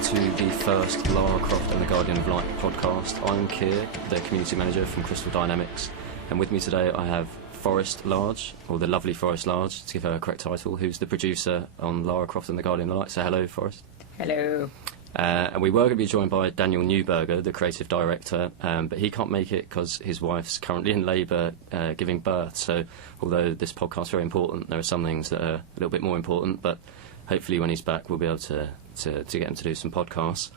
to the first Lara Croft and the Guardian of Light podcast. I'm Keir, the community manager from Crystal Dynamics, and with me today I have Forrest Large, or the lovely Forrest Large, to give her a correct title, who's the producer on Lara Croft and the Guardian of Light. So hello, Forrest. Hello. And we were going to be joined by Daniel Newberger, the creative director, but he can't make it because his wife's currently in labour giving birth. So although this podcast is very important, there are some things that are a little bit more important, but hopefully when he's back we'll be able to get him to do some podcasts.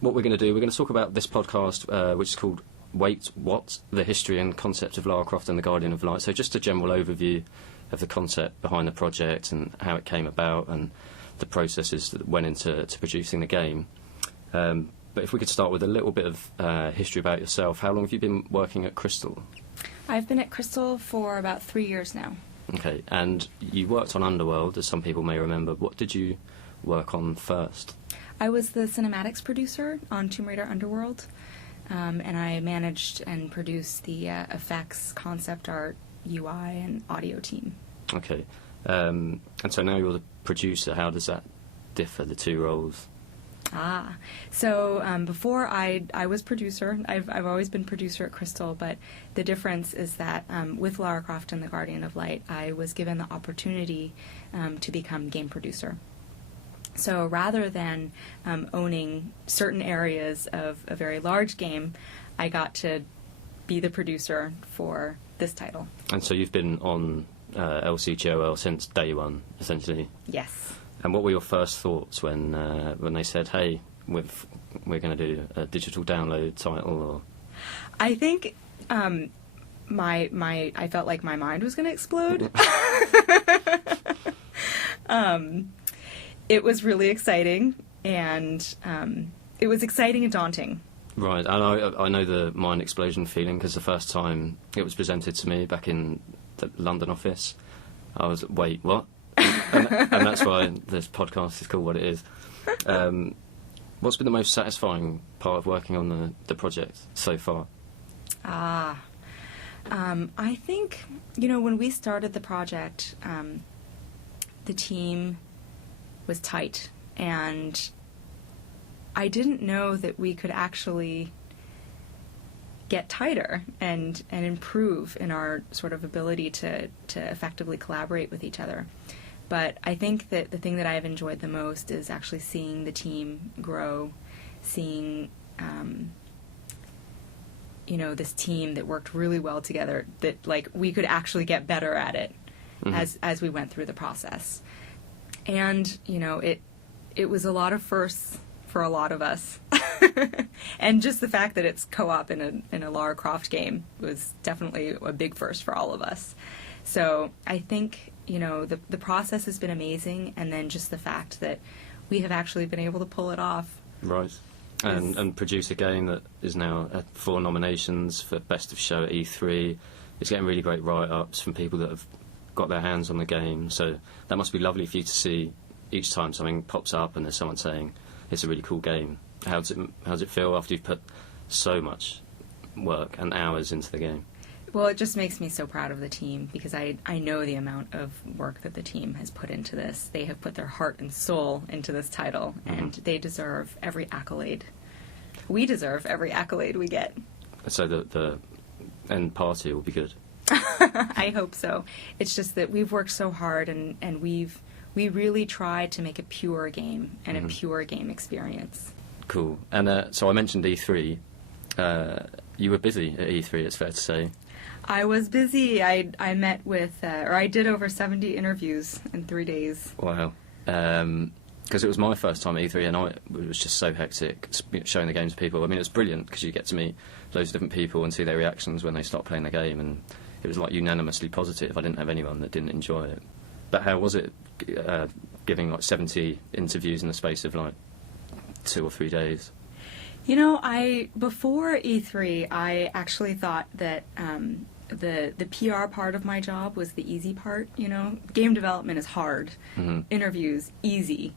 What we're going to do, we're going to talk about this podcast, which is called Wait, What? The History and Concept of Lara Croft and the Guardian of Light. So just a general overview of the concept behind the project and how it came about and the processes that went into producing the game. But if we could start with a little bit of history about yourself. How long have you been working at Crystal? I've been at Crystal for about 3 years now. Okay, and you worked on Underworld, as some people may remember. What did you work on first? I was the cinematics producer on Tomb Raider Underworld, and I managed and produced the effects, concept art, UI, and audio team. Okay, and so now you're the producer. How does that differ, the two roles? So before I was producer. I've always been producer at Crystal, but the difference is that with Lara Croft and the Guardian of Light, I was given the opportunity to become game producer. So rather than owning certain areas of a very large game, I got to be the producer for this title. And so you've been on LCGOL since day one, essentially? Yes. And what were your first thoughts when they said, hey, we're going to do a digital download title? Or? I think I felt like my mind was going to explode. It was really exciting, and it was exciting and daunting. Right, and I know the mind explosion feeling, because the first time it was presented to me back in the London office, I was, wait, what? and that's why this podcast is called what it is. What's been the most satisfying part of working on the project so far? I think, when we started the project, the team was tight, and I didn't know that we could actually get tighter and improve in our sort of ability to effectively collaborate with each other. But I think that the thing that I've enjoyed the most is actually seeing the team grow, seeing this team that worked really well together, that we could actually get better at it as we went through the process. And it was a lot of firsts for a lot of us. And just the fact that it's co-op in a Lara Croft game was definitely a big first for all of us. So I think, the process has been amazing, and then just the fact that we have actually been able to pull it off. Right. And produce a game that is now at 4 nominations for Best of Show at E3. It's getting really great write-ups from people that have got their hands on the game. So that must be lovely for you to see each time something pops up and there's someone saying, it's a really cool game. How does it feel after you've put so much work and hours into the game? Well, it just makes me so proud of the team, because I know the amount of work that the team has put into this. They have put their heart and soul into this title, and they deserve every accolade. We deserve every accolade we get. So the end party will be good. I hope so. It's just that we've worked so hard, and we really tried to make a pure game and a pure game experience. Cool. And so I mentioned E3. You were busy at E3, it's fair to say. I was busy. I met with, I did over 70 interviews in 3 days. Wow. Because it was my first time at E3, and it was just so hectic showing the game to people. I mean, it was brilliant because you get to meet loads of different people and see their reactions when they start playing the game, and it was unanimously positive. I didn't have anyone that didn't enjoy it. But how was it giving 70 interviews in the space of 2 or 3 days? Before E3, I actually thought that the PR part of my job was the easy part. Game development is hard. Interviews, easy.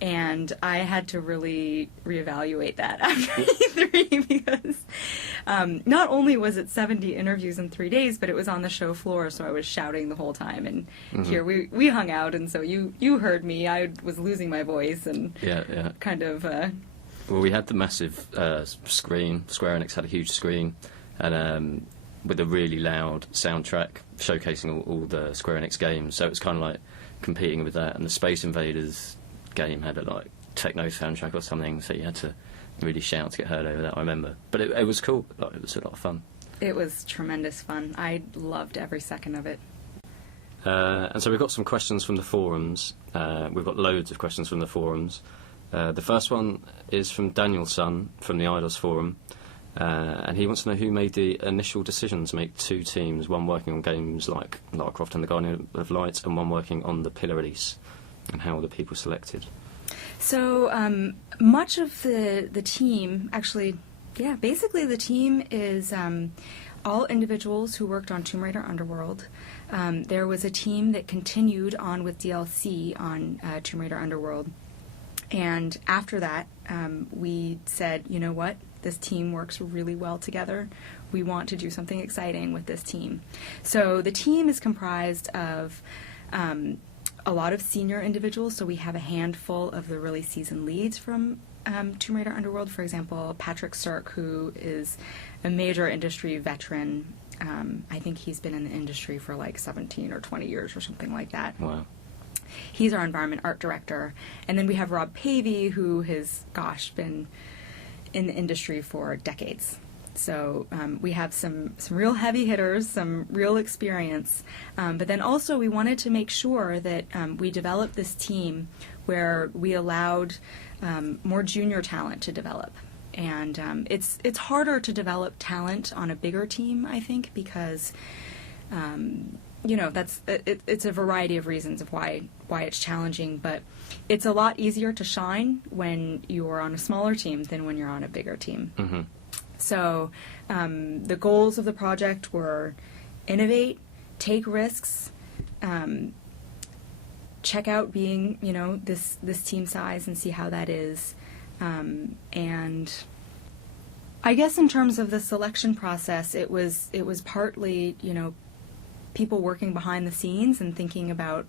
And I had to really reevaluate that after E3 because not only was it 70 interviews in 3 days, but it was on the show floor, so I was shouting the whole time. And here we hung out, and so you heard me. I was losing my voice and kind of... Well, we had the massive screen. Square Enix had a huge screen, and with a really loud soundtrack showcasing all the Square Enix games. So it was kind of like competing with that. And the Space Invaders game had a like techno soundtrack or something, so you had to really shout to get heard over that, I remember. But it was cool. Like, it was a lot of fun. It was tremendous fun. I loved every second of it. And so we've got some questions from the forums. We've got loads of questions from the forums. The first one is from Daniel Sun from the Eidos Forum, and he wants to know who made the initial decision to make two teams, one working on games like Lara Croft and the Guardian of Light, and one working on the Pillar release, and how were the people selected? So much of the team, actually, basically the team is all individuals who worked on Tomb Raider Underworld. There was a team that continued on with DLC on Tomb Raider Underworld. And after that, we said, you know what, this team works really well together. We want to do something exciting with this team. So the team is comprised of a lot of senior individuals. So we have a handful of the really seasoned leads from Tomb Raider Underworld. For example, Patrick Sirk, who is a major industry veteran. I think he's been in the industry for like 17 or 20 years or something like that. Wow. He's our environment art director. And then we have Rob Pavey, who has, been in the industry for decades. So we have some real heavy hitters, some real experience. But then also we wanted to make sure that we developed this team where we allowed more junior talent to develop. And it's harder to develop talent on a bigger team, I think, because... it's a variety of reasons of why it's challenging, but it's a lot easier to shine when you're on a smaller team than when you're on a bigger team. Mm-hmm. So the goals of the project were innovate, take risks, check out being, this team size and see how that is. And I guess in terms of the selection process, it was partly, people working behind the scenes and thinking about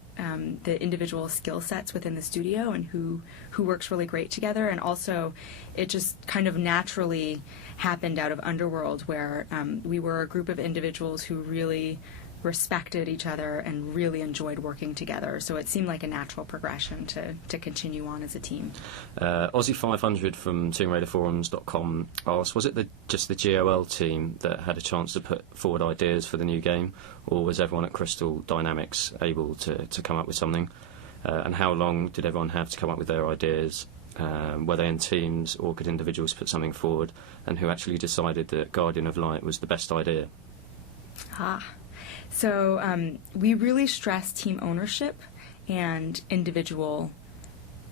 the individual skill sets within the studio and who works really great together. And also, it just kind of naturally happened out of Underworld, where we were a group of individuals who really respected each other and really enjoyed working together. So it seemed like a natural progression to continue on as a team. Aussie 500 from TombRaiderForums.com asked, was it just the GOL team that had a chance to put forward ideas for the new game, or was everyone at Crystal Dynamics able to come up with something? And how long did everyone have to come up with their ideas? Were they in teams, or could individuals put something forward? And who actually decided that Guardian of Light was the best idea? So we really stress team ownership and individual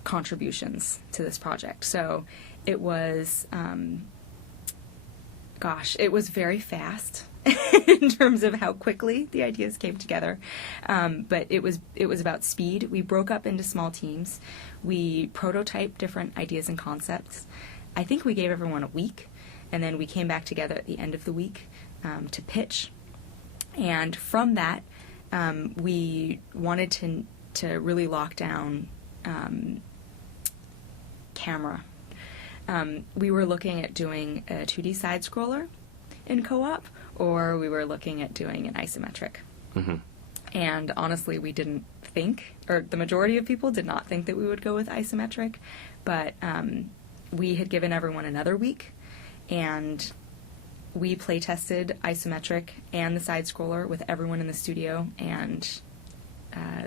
contributions to this project. So it was, it was very fast in terms of how quickly the ideas came together. But it was about speed. We broke up into small teams. We prototyped different ideas and concepts. I think we gave everyone a week, and then we came back together at the end of the week to pitch. And from that, we wanted to really lock down camera. We were looking at doing a 2D side-scroller in co-op, or we were looking at doing an isometric. Mm-hmm. And honestly, we didn't think, or the majority of people did not think that we would go with isometric, but we had given everyone another week, and we play-tested isometric and the side-scroller with everyone in the studio, and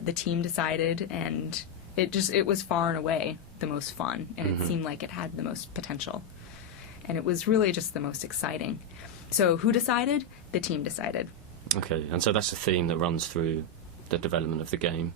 the team decided, and it was far and away the most fun, and it seemed like it had the most potential. And it was really just the most exciting. So who decided? The team decided. Okay, and so that's a theme that runs through the development of the game.